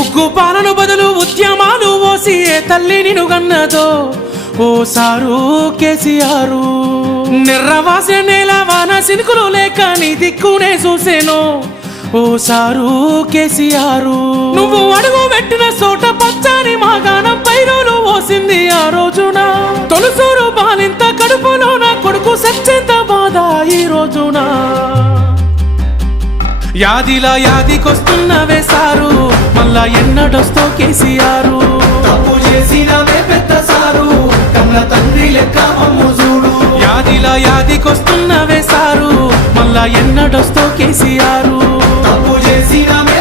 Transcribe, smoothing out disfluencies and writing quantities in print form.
ఉగ్గు పాలన బదులు ఉద్యమాలు ఓసి ఏ తల్లి నిన్ను గన్నదో ఓ సారు కేసీఆర్. నిర్రవాసే నేల వాన సినుకులు లేక నీ దిక్కునే చూసేను ఓ సారు కేసీఆర్. నువ్వు అడుగు పెట్టిన చోట పచ్చని మాగాణం పైరులు ఓసింది ఆ రోజున. తొలుసూరు బాలింత కడుపులో నా కొడుకు సచ్చేంత బాధ ఈ రోజున. యాదిలా యాదికొస్తున్నవే సారు మళ్ళా ఎన్నడొస్తో కేసీఆర్. తప్పు చేసినవే పెద్ద సారు కన్న తండ్రి లెక్క మమ్ము చూడు. యాదిలా యాదికొస్తున్నవే సారు మళ్ళా ఎన్నడొస్తో కేసీఆర్. తప్పు చేసినవే